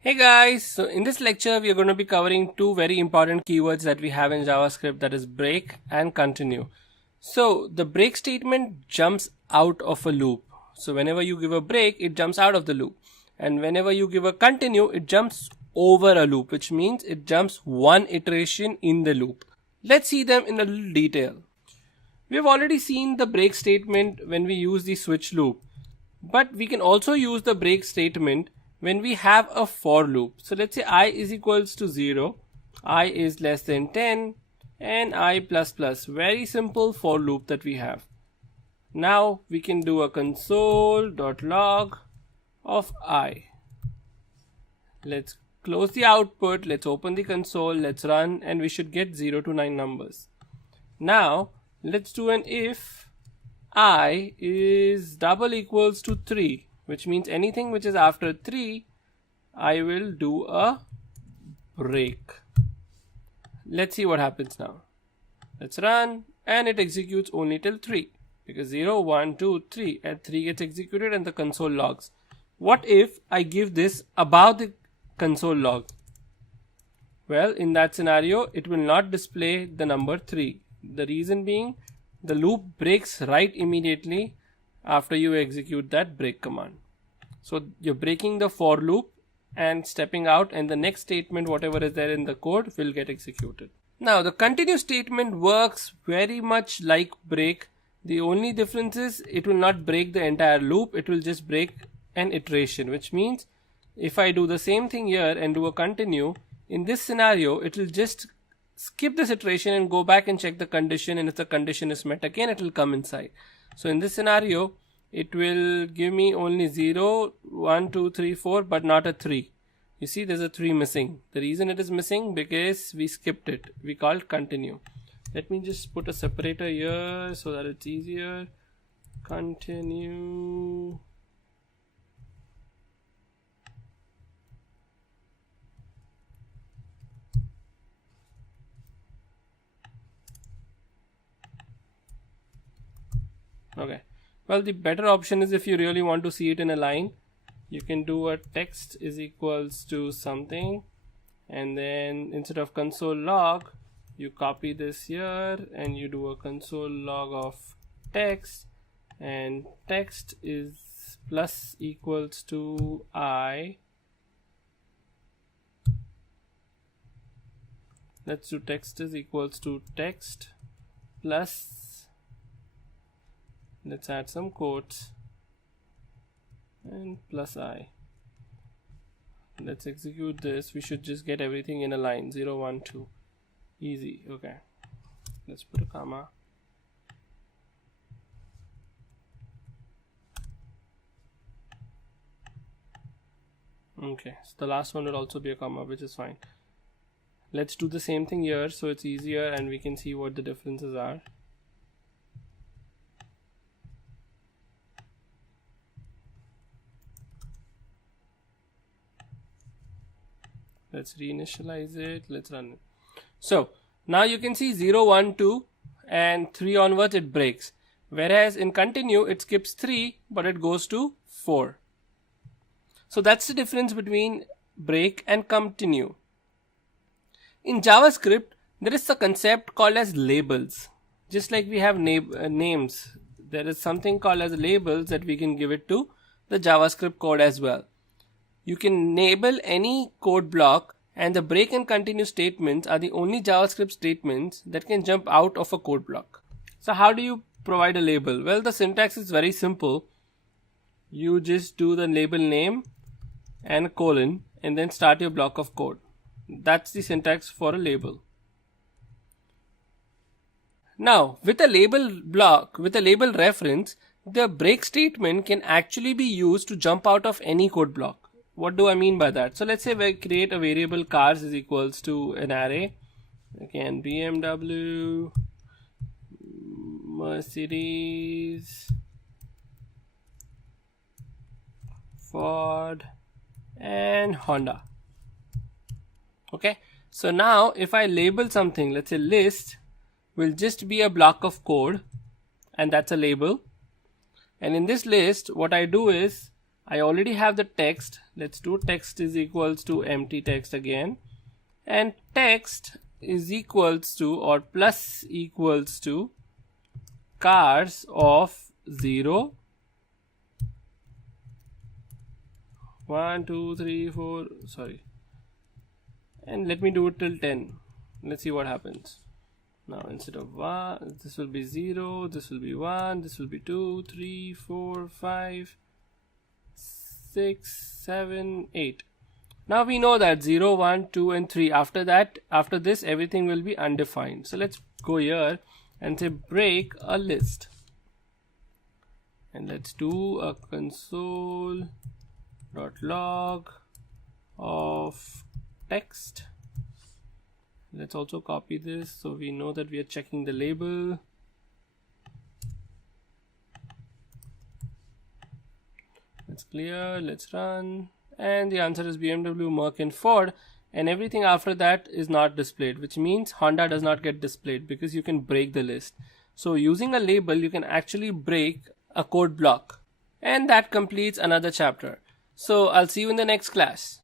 Hey guys, so in this lecture we are going to be covering two very important keywords that we have in JavaScript, that is break and continue. So the break statement jumps out of a loop. So whenever you give a break, it jumps out of the loop. And whenever you give a continue, it jumps over a loop, which means it jumps one iteration in the loop. Let's see them in a little detail. We have already seen the break statement when we use the switch loop, but we can also use the break statement when we have a for loop. So let's say I is equals to 0, I is less than 10, and I plus plus. Very simple for loop that we have. Now we can do a console.log of I. Let's close the output, let's open the console, let's run, and we should get 0 to 9 numbers. Now let's do an if I is double equals to 3, which means anything which is after 3, I will do a break. Let's see what happens now. Let's run, and it executes only till 3, because 0, 1, 2, 3, and 3 gets executed and the console logs. What if I give this above the console log? Well, in that scenario, it will not display the number 3. The reason being, the loop breaks right immediately after you execute that break command. So you're breaking the for loop and stepping out, and the next statement, whatever is there in the code, will get executed. Now the continue statement works very much like break. The only difference is it will not break the entire loop, it will just break an iteration, which means if I do the same thing here and do a continue, in this scenario it will just skip this iteration and go back and check the condition, and if the condition is met again, it will come inside. So in this scenario, it will give me only 0, 1, 2, 3, 4, but not a 3. You see, there's a 3 missing. The reason it is missing, because we skipped it. We called continue. Let me just put a separator here so that it's easier. Continue. Okay, well, the better option is, if you really want to see it in a line, you can do a text is equals to something, and then instead of console log, you copy this here and you do a console log of text, and text is plus equals to I. Let's do text is equals to text plus, let's add some quotes, and plus I. Let's execute this. We should just get everything in a line, 0, 1, 2. Easy. Okay, let's put a comma. Okay, so the last one will also be a comma, which is fine. Let's do the same thing here so it's easier and we can see what the differences are. Let's reinitialize it. Let's run it. So now you can see 0, 1, 2 and 3 onwards it breaks. Whereas in continue it skips 3 but it goes to 4. So that's the difference between break and continue. In JavaScript there is a concept called as labels. Just like we have names, there is something called as labels that we can give it to the JavaScript code as well. You can enable any code block, and the break and continue statements are the only JavaScript statements that can jump out of a code block. So how do you provide a label? Well, the syntax is very simple. You just do the label name and a colon and then start your block of code. That's the syntax for a label. Now with a label block, with a label reference, the break statement can actually be used to jump out of any code block. What do I mean by that? So let's say we create a variable cars is equals to an array. Again, BMW, Mercedes, Ford, and Honda. Okay, so now if I label something, let's say list will just be a block of code, and that's a label. And in this list, what I do is I already have the text. Let's do text is equals to empty text again, and text is equals to or plus equals to cars of 0, 1, 2, 3, 4, sorry, and let me do it till 10. Let's see what happens. Now instead of 1, this will be 0, this will be 1, this will be 2, 3, 4, 5, 6, 7, 8. Now we know that 0, 1, 2 and 3. After that, after this, everything will be undefined. So let's go here and say break a list. And let's do a console.log of text. Let's also copy this so we know that we are checking the label. That's clear. Let's run. And the answer is BMW, Merc and Ford, and everything after that is not displayed, which means Honda does not get displayed because you can break the list. So using a label, you can actually break a code block. And that completes another chapter. So I'll see you in the next class.